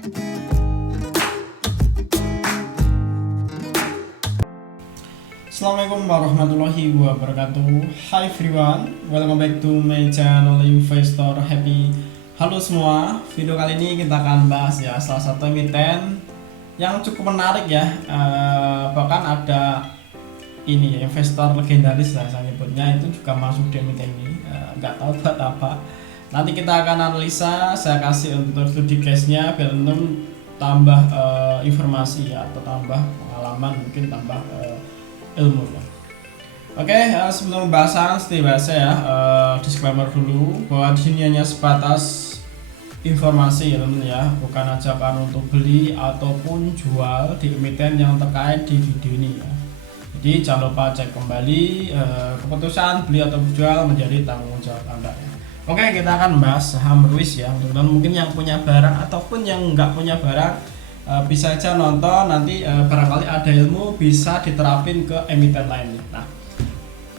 Assalamualaikum warahmatullahi wabarakatuh. Hi everyone, welcome back to my channel Investor Happy. Halo semua, video kali ini kita akan bahas ya salah satu emiten yang cukup menarik ya. Bahkan ada ini ya, investor legendaris lah saya nyebutnya, itu juga masuk di emiten ini. Nggak tahu buat apa. Nanti kita akan analisa, saya kasih untuk studi case-nya biar teman tambah informasi ya, atau tambah pengalaman, mungkin tambah ilmu ya. Oke, sebelum pembahasan seperti biasa ya, disclaimer dulu bahwa di sini hanya sebatas informasi ya teman ya, bukan ajakan untuk beli ataupun jual di emiten yang terkait di video ini ya. Jadi jangan lupa cek kembali, keputusan beli atau jual menjadi tanggung jawab Anda ya. Oke, kita akan bahas saham Ruis ya, teman-teman. Mungkin yang punya barang ataupun yang nggak punya barang bisa aja nonton, nanti barangkali ada ilmu bisa diterapin ke emiten lainnya. Nah,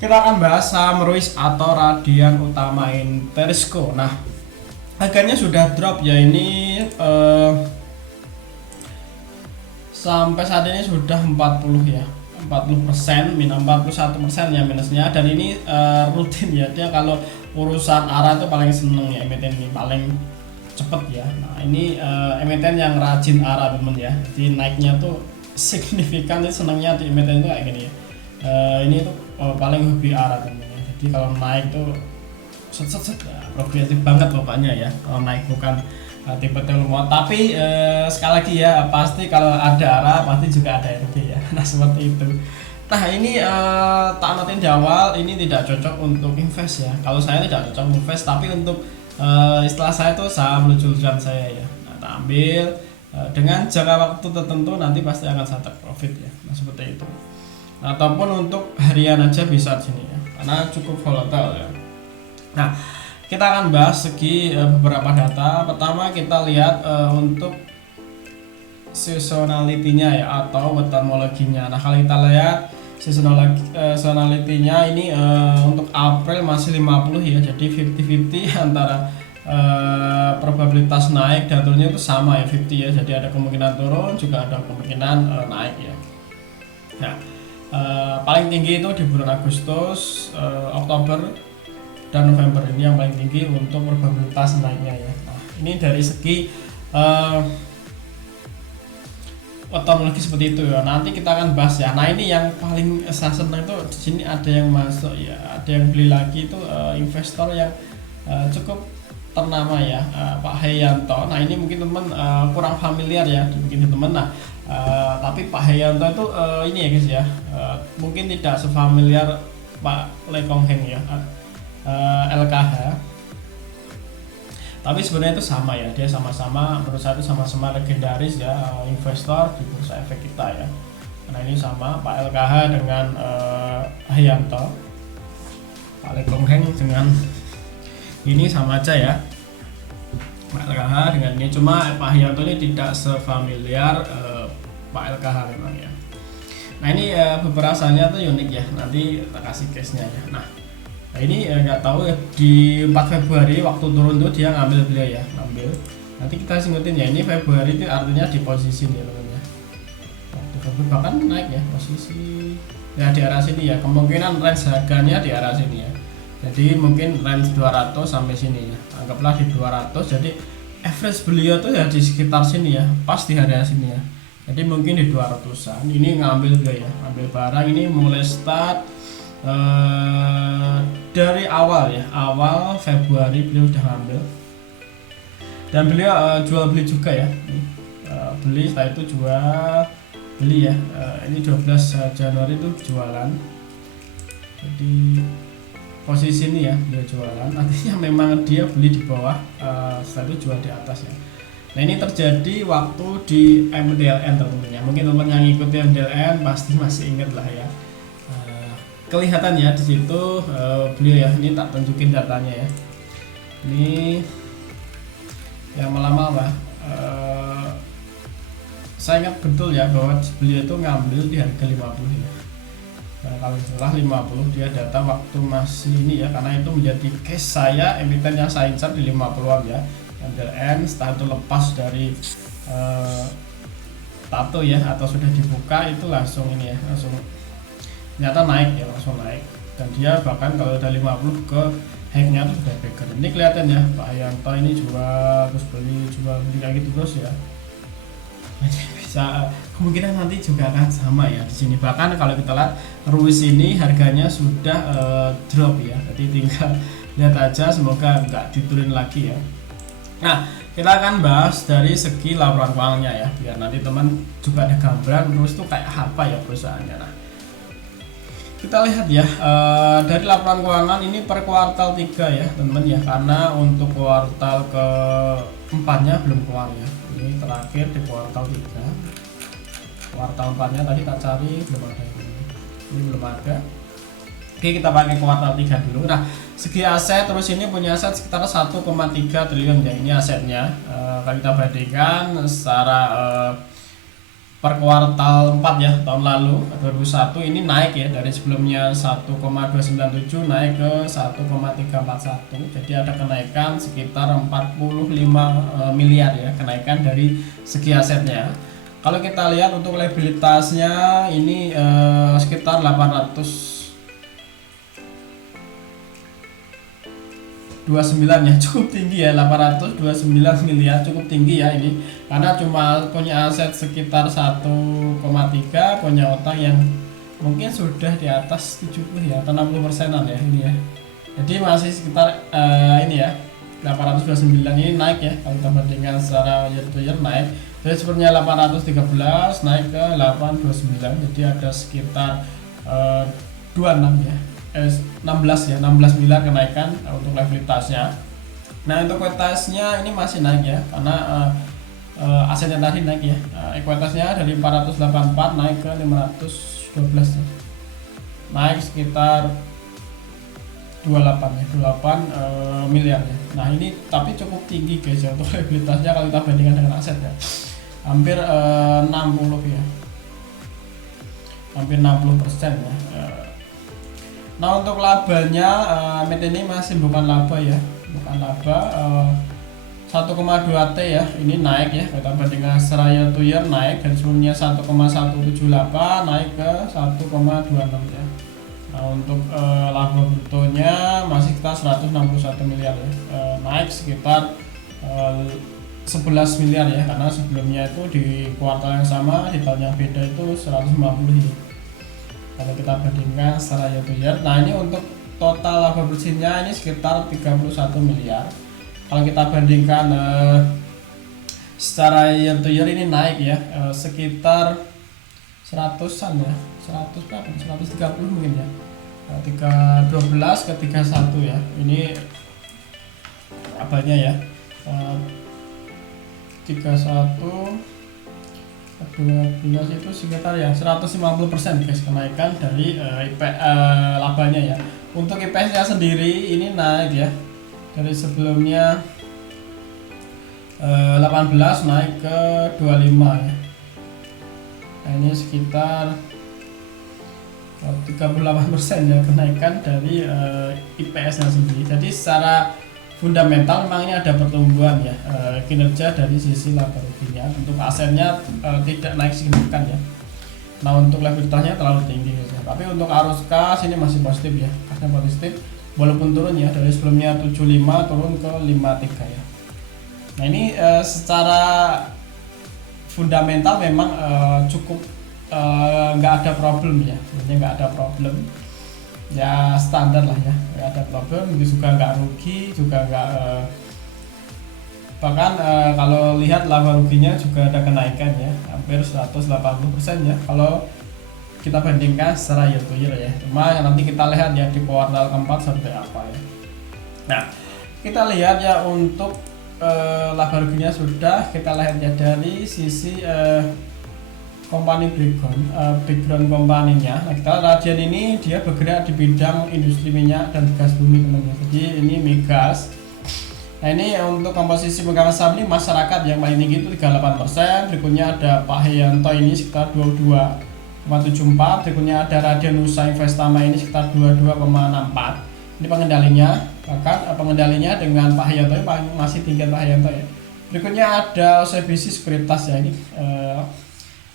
kita akan bahas saham Ruis atau Radian Utama Interisco. Nah, harganya sudah drop ya, ini sampai saat ini sudah 40 ya, 40%, minus 41% ya minusnya, dan ini rutin ya, dia kalau urusan arah itu paling seneng ya emiten ini, paling cepet ya. Nah ini emiten yang rajin arah temen ya, jadi naiknya tuh signifikan, jadi senangnya di emiten itu kayak gini ya. Ini tuh paling hobi arah temen ya, jadi kalau naik tuh set ya, progresif banget pokoknya ya kalau naik, bukan tipe lemot. Tapi sekali lagi ya, pasti kalau ada arah pasti juga ada RD ya. Nah seperti itu. Nah ini tak notin di awal, ini tidak cocok untuk invest ya, kalau saya tidak cocok invest, tapi untuk istilah saya itu saham lucu-lucuan saya ya. Nah, kita ambil dengan jangka waktu tertentu, nanti pasti akan sangat profit ya. Nah seperti itu. Nah, ataupun untuk harian aja bisa di sini ya, karena cukup volatile ya. Nah kita akan bahas segi beberapa data. Pertama kita lihat untuk seasonality-nya ya, atau wetonmologinya. Nah kalau kita lihat seasonality-nya ini untuk April masih 50 ya, jadi 50-50 antara probabilitas naik dan turunnya itu sama ya, 50 ya, jadi ada kemungkinan turun juga ada kemungkinan naik ya. Nah paling tinggi itu di bulan Agustus, Oktober dan November, ini yang paling tinggi untuk probabilitas naiknya ya. Nah ini dari segi wetonmologi seperti itu ya, nanti kita akan bahas ya. Nah ini yang paling saya senang itu di sini ada yang masuk ya, ada yang beli lagi itu investor yang cukup ternama ya, Pak Heyanto. Nah ini mungkin teman kurang familiar ya mungkin teman. Nah tapi Pak Heyanto itu ini ya guys ya, mungkin tidak sefamiliar Pak Le Kong Heng ya, LKH. Tapi sebenarnya itu sama ya, dia sama-sama, menurut saya itu sama-sama legendaris ya, investor di bursa efek kita ya. Nah ini sama Pak LKH dengan Hayanto, Pak Le Kong Heng dengan ini sama aja ya, Pak LKH dengan ini, cuma Pak Hayanto ini tidak sefamiliar Pak LKH memang ya. Nah ini beberapa sahamnya tuh unik ya, nanti kita kasih case-nya ya. Nah ini nggak tahu ya, di 4 Februari waktu turun tuh dia ngambil beliau ya, ngambil. Nanti kita singgutin ya, ini Februari itu artinya di posisi ini teman-teman. Waktu Februari bahkan naik ya, posisi ya di arah sini ya, kemungkinan range harganya di arah sini ya. Jadi mungkin range 200 sampai sini ya, anggaplah di 200. Jadi average beliau tuh ya di sekitar sini ya, pas di area sini ya. Jadi mungkin di 200-an. Ini ngambil beliau ya, ambil barang ini mulai start dari awal ya, awal Februari beliau udah ngambil, dan beliau jual beli juga ya, beli setelah itu jual beli ya. Ini 12 Januari itu jualan, jadi posisi ini ya dia jualan, artinya memang dia beli di bawah, setelah itu jual di atas ya. Nah ini terjadi waktu di MDLN teman-teman ya, mungkin teman yang ngikuti MDLN pasti masih ingat lah ya. Kelihatan ya di situ beliau ya, ini tak tunjukin datanya ya. Ini yang lama-lama saya ingat betul ya bahwa beliau itu ngambil di harga 50 ya. Kalau salah 50 dia data waktu masih ini ya, karena itu menjadi case saya, emiten yang saya incar di 50-an ya, MDLN. Setelah itu lepas dari eh, tato ya atau sudah dibuka itu langsung ini ya, langsung ternyata naik ya, langsung naik. Dan dia bahkan kalau udah 50 ke hacknya tuh sudah breaker. Ini kelihatan ya Pak Yanto ini jual terus beli kayak gitu terus ya. Jadi bisa kemungkinan nanti juga akan sama ya di sini. Bahkan kalau kita lihat Ruis ini harganya sudah drop ya. Jadi tinggal lihat aja, semoga nggak diturunin lagi ya. Nah, kita akan bahas dari segi laporan keuangannya ya, biar nanti teman juga ada gambaran terus tuh kayak apa ya perusahaannya. Nah, kita lihat ya dari laporan keuangan ini per kuartal 3 ya teman-teman ya, karena untuk kuartal keempatnya belum keluar ya. Ini terakhir di kuartal 3, kuartal 4-nya tadi tak cari belum ada, ini belum ada. Oke, kita pakai kuartal 3 dulu. Nah, segi aset terus ini punya aset sekitar 1,3 triliun ya, ini asetnya. Kalau kita bandingkan secara per kuartal 4 ya tahun lalu 2021 ini naik ya, dari sebelumnya 1,297 naik ke 1,341. Jadi ada kenaikan sekitar 45 miliar ya, kenaikan dari segi asetnya. Kalau kita lihat untuk liabilitasnya ini sekitar 829 ya, cukup tinggi ya, 829 miliar cukup tinggi ya ini, karena cuma punya aset sekitar 1,3, punya utang yang mungkin sudah di atas 70 ya atau 60%-an ya ini ya. Jadi masih sekitar ini ya 829 ini naik ya, kalau kita bandingkan secara year to year naik. Jadi sebenarnya 813 naik ke 829, jadi ada sekitar 26 ya. 16 ya, 16 miliar kenaikan untuk liabilitasnya. Nah, untuk ekuitasnya ini masih naik ya, karena asetnya tadi naik ya. Ekuitasnya dari 484 naik ke 512 ya. Naik sekitar 28 ya, 28 miliar ya. Nah, ini tapi cukup tinggi guys ya untuk liabilitasnya kalau kita bandingkan dengan aset ya. Hampir 60 ya. Hampir 60% ya. Nah, untuk labanya ini masih bukan laba ya, bukan laba, 1,2 T ya, ini naik ya, kita bandingkan secara year to year naik dari sebelumnya 1,178 naik ke 1,26 ya. Nah, untuk laba brutonya masih kita 161 miliar ya, naik sekitar 11 miliar ya, karena sebelumnya itu di kuartal yang sama di tahun yang beda itu 150 ya. Kalau kita bandingkan secara year to year, nah ini untuk total laba bersihnya ini sekitar 31 miliar. Kalau kita bandingkan secara year to year ini naik ya, sekitar 100-an ya, 100 berapa? 130 mungkin ya, 312 ke 31 ya, ini apanya ya, 31 12 itu sekitar ya 150% guys kenaikan dari labanya ya. Untuk IPS nya sendiri ini naik ya, dari sebelumnya 18 naik ke 25 ya. Nah, ini sekitar 38% ya kenaikan dari IPS nya sendiri. Jadi secara fundamental memang ini ada pertumbuhan ya, kinerja dari sisi laba ruginya. Untuk asetnya tidak naik signifikan ya. Nah, untuk liabilitasnya terlalu tinggi guys ya. Tapi untuk arus kas ini masih positif ya, kasnya positif walaupun turun ya, dari sebelumnya 75 turun ke 53 ya. Nah, ini secara fundamental memang cukup nggak ada problem ya, sebenarnya nggak ada problem ya, standar lah ya, nggak ada problem, juga nggak rugi, juga nggak bahkan kalau lihat laba ruginya juga ada kenaikan ya, hampir 180% ya kalau kita bandingkan secara year to year ya. Cuma nanti kita lihat ya di kuartal keempat seperti apa ya. Nah, kita lihat ya untuk laba ruginya sudah, kita lihat ya dari sisi company background kompaninya. Nah, kita Radian ini dia bergerak di bidang industri minyak dan gas bumi teman-teman. Jadi ini migas. Nah, ini untuk komposisi pemegang saham ini masyarakat yang paling tinggi itu 38%. Berikutnya ada Pak Yanto ini sekitar 22,74. Berikutnya ada Radian Nusa Investama ini sekitar 22,64. Ini pengendalinya. Bahkan pengendalinya dengan Pak Yanto masih tinggi Pak Yanto ya. Berikutnya ada OCBC sekuritas ya, ini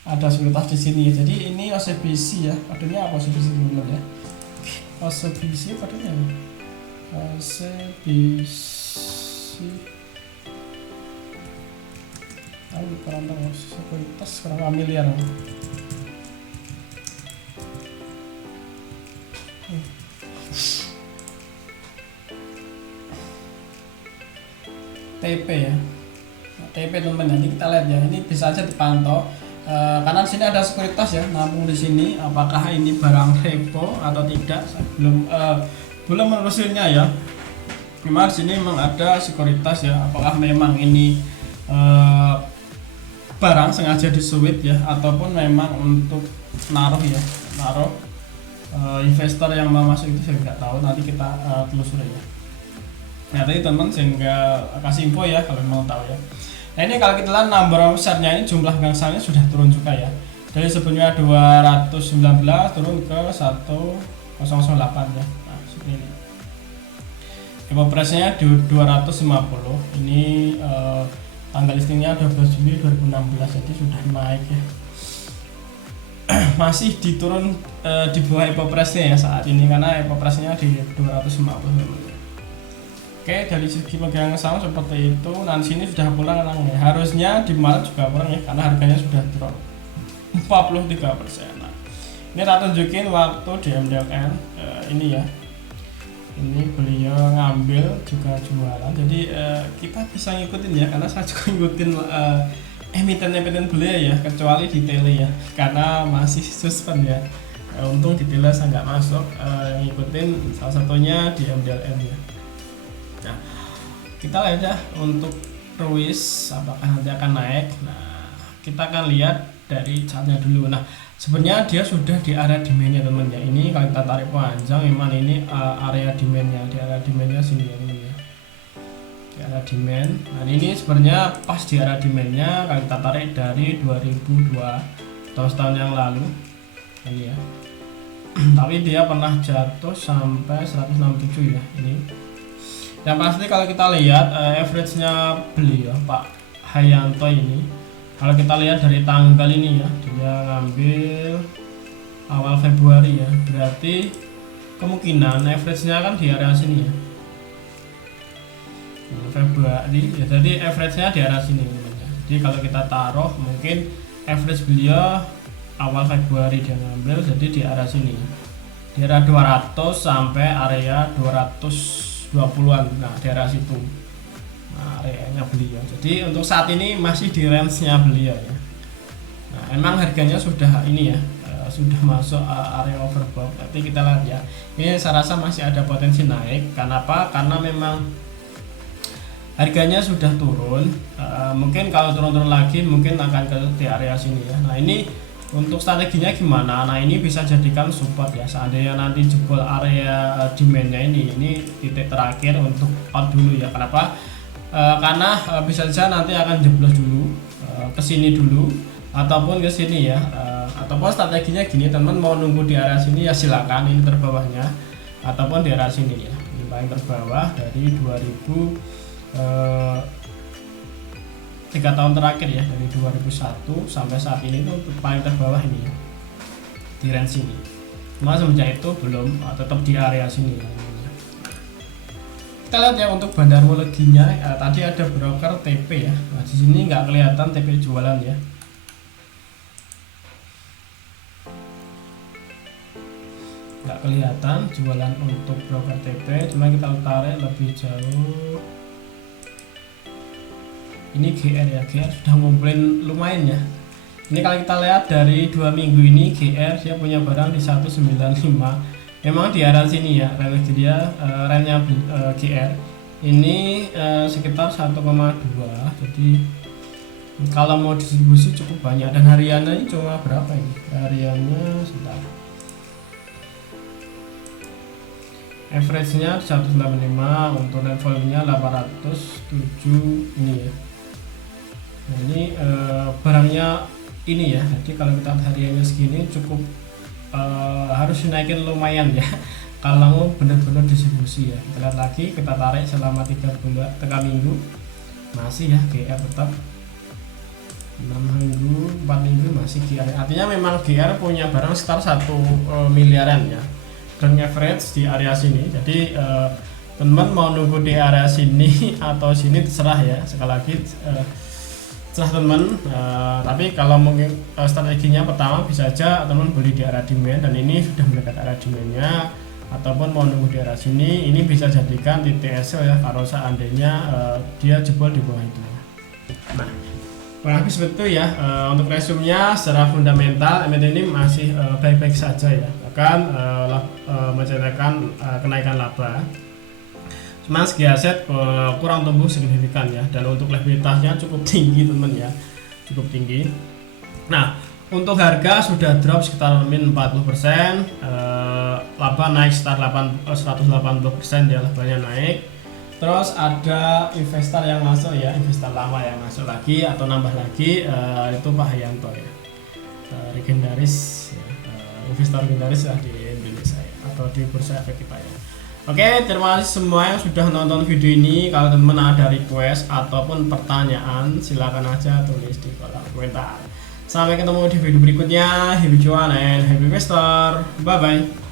ada sekuritas di sini. Jadi ini OCBC ya, kodenya apa OCBC dulu ya? OCBC kodenya OCBC, tahu kurang tahu sekuritas kurang familiar. TP ya, TP teman-teman. Nanti kita lihat ya, ini bisa aja dipantau karena di sini ada sekuritas ya, namun di sini apakah ini barang repo atau tidak, saya belum menelusurnya ya. Memang di sini memang ada sekuritas ya, apakah memang ini barang sengaja disuit ya, ataupun memang untuk naruh ya, naruh investor yang mau masuk itu saya nggak tahu, nanti kita telusuri ya. Nah tadi teman-teman sehingga kasih info ya kalau mau tahu ya. Nah ini kalau kita lihat number of share-nya ini, jumlah gangsalnya sudah turun juga ya, dari sebelumnya 219 turun ke 1008 ya. Nah seperti ini. Epo price-nya di 250, ini tanggal listingnya 12 Juli 2016, jadi sudah naik ya. Masih diturun di bawah epo price-nya ya saat ini, karena epo price-nya di 250. Oke, dari segi pegangan saham seperti itu. Nanti sini sudah pulang ya. Harusnya di Maret juga pulang ya, karena harganya sudah drop 43%. Nah, ini tak tunjukin waktu di MDLN ini ya. Ini beliau ngambil juga jualan. Jadi kita bisa ngikutin ya, karena saya juga ngikutin emiten beliau ya, kecuali di tele ya, karena masih suspend ya. Untung di tele saya nggak masuk, ngikutin salah satunya di MDLN ya. Nah, kita lihat ya untuk Ruis apakah nanti akan naik. Nah, kita akan lihat dari chartnya dulu. Nah, sebenarnya dia sudah di area demandnya teman ya. Ini kalau kita tarik panjang, memang ini area demandnya, di area demandnya sini ya teman ya. Di area demand. Nah, ini sebenarnya pas di area demandnya kalau kita tarik dari 2002 atau setahun yang lalu ini ya. Tapi dia pernah jatuh sampai 167 ya ini. Yang pasti kalau kita lihat average-nya beliau Pak Hayanto ini, kalau kita lihat dari tanggal ini ya, dia ngambil awal Februari ya, berarti kemungkinan average-nya kan di area sini ya, Februari ya, jadi average-nya di area sini ya. Jadi kalau kita taruh mungkin average beliau awal Februari dia ngambil, jadi di area sini ya, di area 200 sampai area 220-an, nah daerah situ, nah areanya beliau. Jadi untuk saat ini masih di range-nya beliau ya. Nah emang harganya sudah ini ya, sudah masuk area overbought. Tapi kita lihat ya, ini saya rasa masih ada potensi naik. Kenapa? Karena memang harganya sudah turun. Mungkin kalau turun-turun lagi mungkin akan ke di area sini ya. Nah ini untuk strateginya gimana? Nah ini bisa jadikan support ya, seandainya nanti jebol area demandnya ini titik terakhir untuk out dulu ya. Kenapa? Karena bisa saja nanti akan jeblos dulu ke sini dulu ataupun ke sini ya. Ataupun strateginya gini teman, mau nunggu di area sini ya silakan, ini terbawahnya, ataupun di area sini ya, ini paling terbawah dari 3 tahun terakhir ya, dari 2001 sampai saat ini tuh paling terbawah ini ya, di range ini. Cuma semenjak itu belum, tetap di area sini ya. Kita lihat ya untuk bandarmologinya, tadi ada broker TP ya. Nah di sini nggak kelihatan TP jualan ya. Nggak kelihatan jualan untuk broker TP, cuma kita tarik lebih jauh. Ini GR ya, GR sudah ngumpulin lumayan ya. Ini kalau kita lihat dari 2 minggu ini GR dia punya barang di 195. Memang di area sini ya, range dia range-nya GR ini sekitar 1,2. Jadi kalau mau distribusi cukup banyak, dan hariannya ini cuma berapa ini? Hariannya sebentar. Average-nya 185, untuk net volume-nya 807 ini ya. Nah ini barangnya ini ya, jadi kalau kita hariannya segini cukup harus dinaikin lumayan ya kalau mau benar-benar distribusi ya. Kita lihat lagi, kita tarik selama 3 minggu masih ya GR tetap 6 minggu 4 minggu masih GR, artinya memang GR punya barang sekitar 1 miliaran ya, dan average di area sini. Jadi teman mau nunggu di area sini atau sini terserah ya, sekali lagi terserah teman. Tapi kalau mungkin strateginya pertama bisa aja teman beli di area demand, dan ini sudah mendekat area demandnya, ataupun mau nunggu di area sini, ini bisa jadikan titik SL ya kalau seandainya dia jebol di bawah itu. Nah, kurang lebih seperti itu ya. Untuk resumenya secara fundamental MT ini masih baik-baik saja ya, bahkan mencetakkan kenaikan laba. Cuma segi aset kurang tumbuh signifikan ya, dan untuk likuiditasnya cukup tinggi teman ya, cukup tinggi. Nah, untuk harga sudah drop sekitar min 40%, laba naik sekitar 180% ya, labanya naik. Terus ada investor yang masuk ya, investor lama yang masuk lagi atau nambah lagi, itu Pak Hayanto ya, legendaris ya, investor legendaris lah di Indonesia ya, atau di Bursa Efek kita ya. Oke, terima kasih semua yang sudah nonton video ini. Kalau teman-teman ada request ataupun pertanyaan, silakan aja tulis di kolom komentar. Sampai ketemu di video berikutnya. Happy cuan and happy investor. Bye bye.